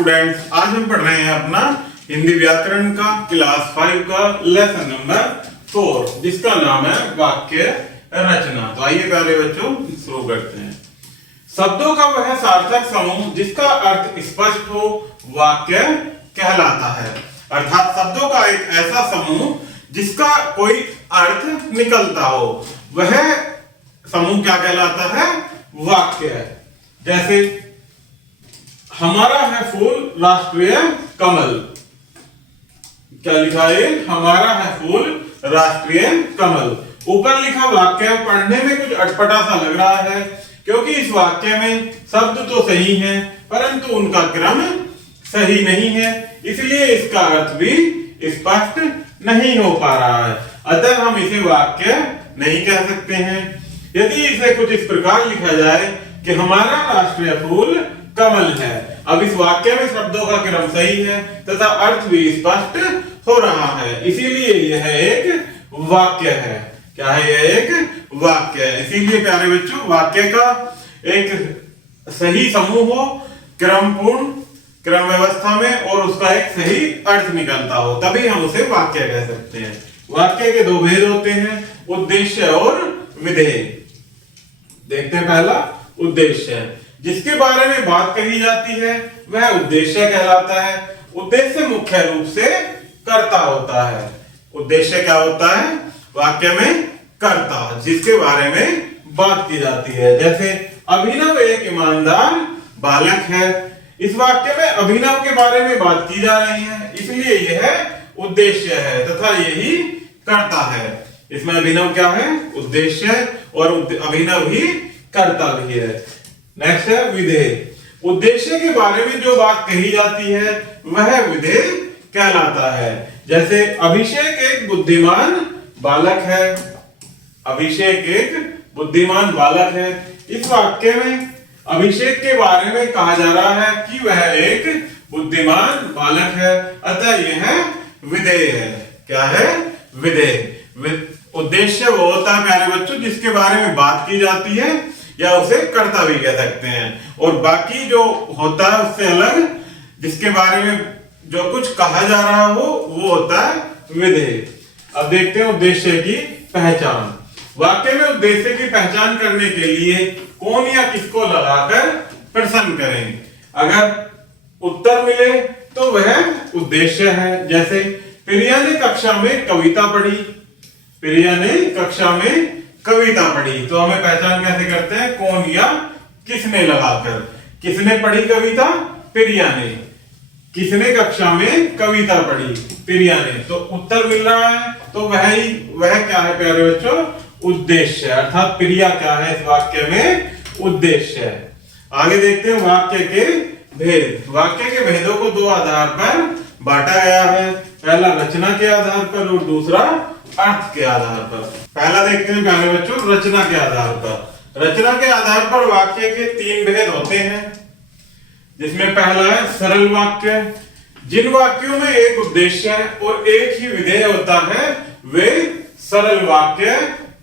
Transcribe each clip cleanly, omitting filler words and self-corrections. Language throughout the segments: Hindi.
स्टूडेंट्स, आज हम पढ़ रहे हैं अपना हिंदी व्याकरण का क्लास 5 का लेसन नंबर 4 जिसका नाम है वाक्य रचना। तो आइए प्यारे बच्चों शुरू करते हैं। शब्दों का वह सार्थक समूह जिसका अर्थ स्पष्ट हो वाक्य कहलाता है। अर्थात शब्दों का एक ऐसा समूह जिसका कोई अर्थ निकलता हो वह समूह क्या कहलाता है? वाक्य। जैसे हमारा है फूल राष्ट्रीय कमल। क्या लिखा है? हमारा है फूल राष्ट्रीय कमल। ऊपर लिखा वाक्य पढ़ने में कुछ अटपटा सा लग रहा है क्योंकि इस वाक्य में शब्द तो सही हैं परंतु उनका क्रम सही नहीं है, इसलिए इसका अर्थ भी स्पष्ट नहीं हो पा रहा है। अतः हम इसे वाक्य नहीं कह सकते हैं। यदि इसे कुछ इस प्रकार लिखा जाए कि हमारा राष्ट्रीय फूल कमल है। अब इस वाक्य में शब्दों का क्रम सही है तथा अर्थ भी स्पष्ट हो रहा है, इसीलिए यह एक वाक्य है। क्या है? यह एक वाक्य है। इसीलिए प्यारे बच्चों वाक्य का एक सही समूह हो, क्रमपूर्ण क्रम व्यवस्था में, और उसका एक सही अर्थ निकलता हो, तभी हम उसे वाक्य कह सकते हैं। वाक्य के दो भेद होते हैं, उद्देश्य और विधेय। देखते हैं पहला उद्देश्य। जिसके बारे में बात कही जाती है वह उद्देश्य कहलाता है। उद्देश्य मुख्य रूप से कर्ता होता है। उद्देश्य क्या होता है? वाक्य में कर्ता, जिसके बारे में बात की जाती है। जैसे अभिनव एक ईमानदार बालक है। इस वाक्य में अभिनव के बारे में बात की जा रही है, इसलिए यह उद्देश्य है तथा यही कर्ता है। इसमें अभिनव क्या है? उद्देश्य, और अभिनव ही कर्ता भी है। नेक्स्ट है विधेय। उद्देश्य के बारे में जो बात कही जाती है वह विधेय कहलाता है। जैसे अभिषेक एक बुद्धिमान बालक है। अभिषेक एक बुद्धिमान बालक है। इस वाक्य में अभिषेक के बारे में कहा जा रहा है कि वह एक बुद्धिमान बालक है, अतः यह विधेय है। क्या है? विधेय। उद्देश्य वो होता है प्यारे बच्चों जिसके बारे में बात की जाती है, या उसे कर्ता भी कह सकते हैं, और बाकी जो होता है उससे अलग जिसके बारे में जो कुछ कहा जा रहा हो वो होता है विधेय। अब देखते हैं उद्देश्य की पहचान। वाक्य में उद्देश्य की पहचान करने के लिए कौन या किसको लगाकर प्रश्न करें। अगर उत्तर मिले तो वह उद्देश्य है। जैसे प्रिया ने कक्षा में कविता पढ़ी। प्रिया ने कक्षा में कविता पढ़ी, तो हमें पहचान कैसे करते हैं? कौन या किसने लगाकर। किसने पढ़ी कविता? प्रिया ने। किसने कक्षा में कविता पढ़ी? प्रिया ने। तो उत्तर मिल रहा है, तो वह क्या है प्यारे बच्चों? उद्देश्य। अर्थात प्रिया क्या है इस वाक्य में? उद्देश्य है। आगे देखते हैं वाक्य के भेद। वाक्य के भेदों को दो आधार पर बांटा गया है। पहला रचना के आधार पर और दूसरा अर्थ के आधार पर। पहला देखते हैं प्यारे बच्चों रचना के आधार पर। रचना के आधार पर वाक्य के तीन भेद होते हैं, जिसमें पहला है सरल वाक्य। जिन वाक्यों में एक उद्देश्य और एक ही विधेय होता है वे सरल वाक्य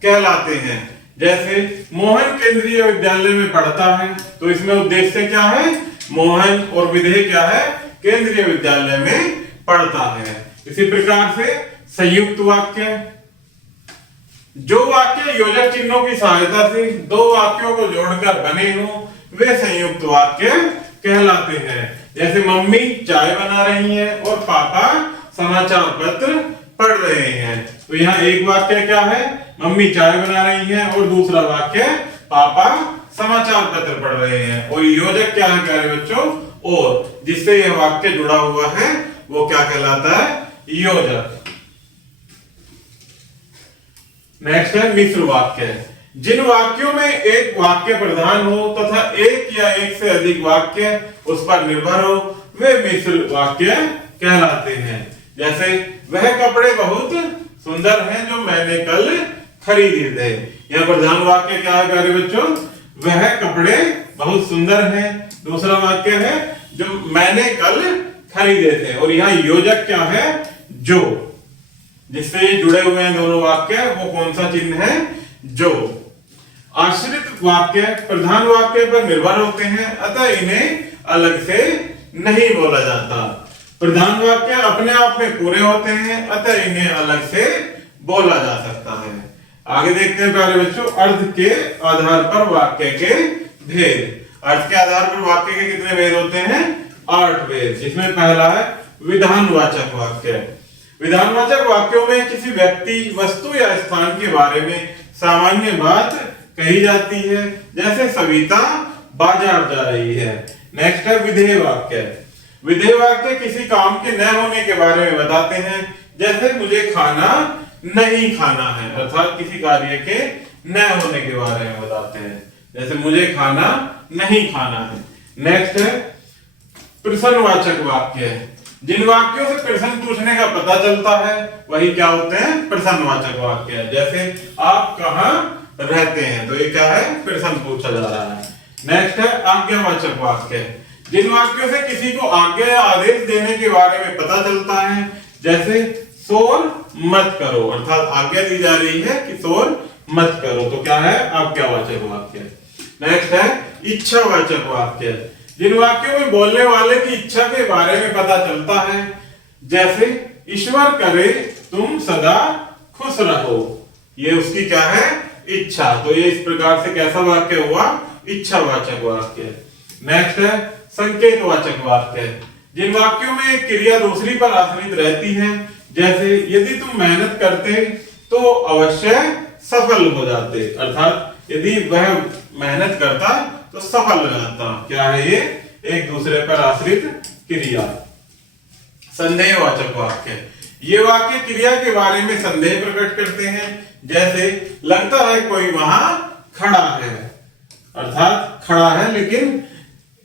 कहलाते हैं। जैसे मोहन केंद्रीय विद्यालय में पढ़ता है, तो इसमें उद्देश्य क्या है? मोहन, और विधेय क्या है? केंद्रीय विद्यालय में पढ़ता है। इसी प्रकार से संयुक्त वाक्य। जो वाक्य योजक चिन्हों की सहायता से दो वाक्यों को जोड़कर बने हों वे संयुक्त वाक्य कहलाते हैं। जैसे मम्मी चाय बना रही हैं और पापा समाचार पत्र पढ़ रहे हैं, तो यहाँ एक वाक्य क्या है? मम्मी चाय बना रही हैं, और दूसरा वाक्य पापा समाचार पत्र पढ़ रहे हैं। और योजक क्या है प्यारे बच्चों? और जिससे यह वाक्य जुड़ा हुआ है वो क्या कहलाता है? योजक। नेक्स्ट है मिश्र वाक्य। जिन वाक्यों में एक वाक्य प्रधान हो तथा एक या एक से अधिक वाक्य उस पर निर्भर हो वे मिश्र वाक्य कहलाते हैं। जैसे वह कपड़े बहुत सुंदर हैं जो मैंने कल खरीदे थे। यह प्रधान वाक्य क्या है प्यारे बच्चों? वह कपड़े बहुत सुंदर हैं। दूसरा वाक्य है जो मैंने कल खरीदे थे, और यहाँ योजक क्या है? जो। जिससे जुड़े हुए हैं दोनों वाक्य, वो कौन सा चिन्ह है? जो। आश्रित वाक्य प्रधान वाक्य पर निर्भर होते हैं, अतः इन्हें अलग से नहीं बोला जाता। प्रधान वाक्य अपने आप में पूरे होते हैं, अतः इन्हें अलग से बोला जा सकता है। आगे देखते हैं प्यारे बच्चों, अर्थ के आधार पर वाक्य के भेद। अर्थ के आधार पर वाक्य के कितने भेद होते हैं? 8 भेद। जिसमें पहला है विधानवाचक वाक्य। विधानवाचक वाक्यों में किसी व्यक्ति, वस्तु या स्थान के बारे में सामान्य बात कही जाती है, जैसे सविता बाजार जा रही है। नेक्स्ट है विधेय वाक्य। विधेय वाक्य किसी काम के न होने के बारे में बताते हैं, जैसे मुझे खाना नहीं खाना है, अर्थात किसी कार्य के न होने के बारे में बताते हैं, जैसे मुझे खाना नहीं खाना है। नेक्स्ट है प्रश्नवाचक वाक्य। जिन वाक्यों से प्रश्न पूछने का पता चलता है वही क्या होते हैं? प्रश्नवाचक वाक्य। जैसे आप कहाँ रहते हैं, तो ये क्या है? प्रश्न पूछा जा रहा है। नेक्स्ट है आज्ञावाचक वाक्य। जिन वाक्यों से किसी को आज्ञा या आदेश देने के बारे में पता चलता है, जैसे शोर मत करो, अर्थात आज्ञा दी जा रही है कि शोर मत करो, तो क्या है? आज्ञावाचक वाक्य। नेक्स्ट है इच्छावाचक वाक्य। जिन वाक्यों में बोलने वाले की इच्छा के बारे में पता चलता है, जैसे ईश्वर करे तुम सदा खुश रहो, ये उसकी क्या है? इच्छा। तो ये इस प्रकार से कैसा वाक्य हुआ? इच्छावाचक वाक्य। नेक्स्ट है संकेतवाचक वाक्य। जिन वाक्यों में एक क्रिया दूसरी पर आश्रित रहती है, जैसे यदि तुम मेहनत करते तो अवश्य सफल हो जाते, अर्थात यदि वह मेहनत करता तो सफल हो जाता। क्या है ये? एक दूसरे पर आश्रित क्रिया। संदेहवाचक वाक्य। ये वाक्य क्रिया के बारे में संदेह प्रकट करते हैं, जैसे लगता है कोई वहां खड़ा है, अर्थात खड़ा है लेकिन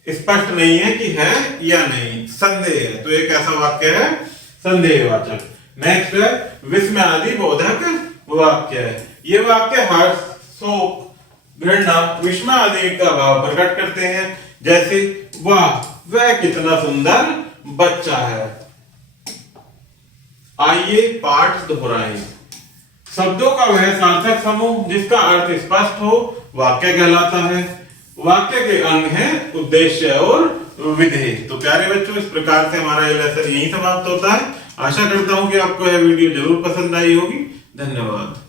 स्पष्ट नहीं है कि है या नहीं, संदेह है, तो एक ऐसा वाक्य है संदेहवाचक। नेक्स्ट है विस्मयादि बोधक वाक्य है। ये वाक्य हर्ष, शोक, घृणा, विस्मय आदि का भाव प्रकट करते हैं, जैसे वाह वह कितना सुंदर बच्चा है। आइए पाठ दोहराएं। शब्दों का वह सार्थक समूह जिसका अर्थ स्पष्ट हो वाक्य कहलाता है। वाक्य के अंग हैं उद्देश्य और विधेय। तो प्यारे बच्चों, इस प्रकार से हमारा ये लेसन यहीं समाप्त होता है। आशा करता हूं कि आपको यह वीडियो जरूर पसंद आई होगी। धन्यवाद।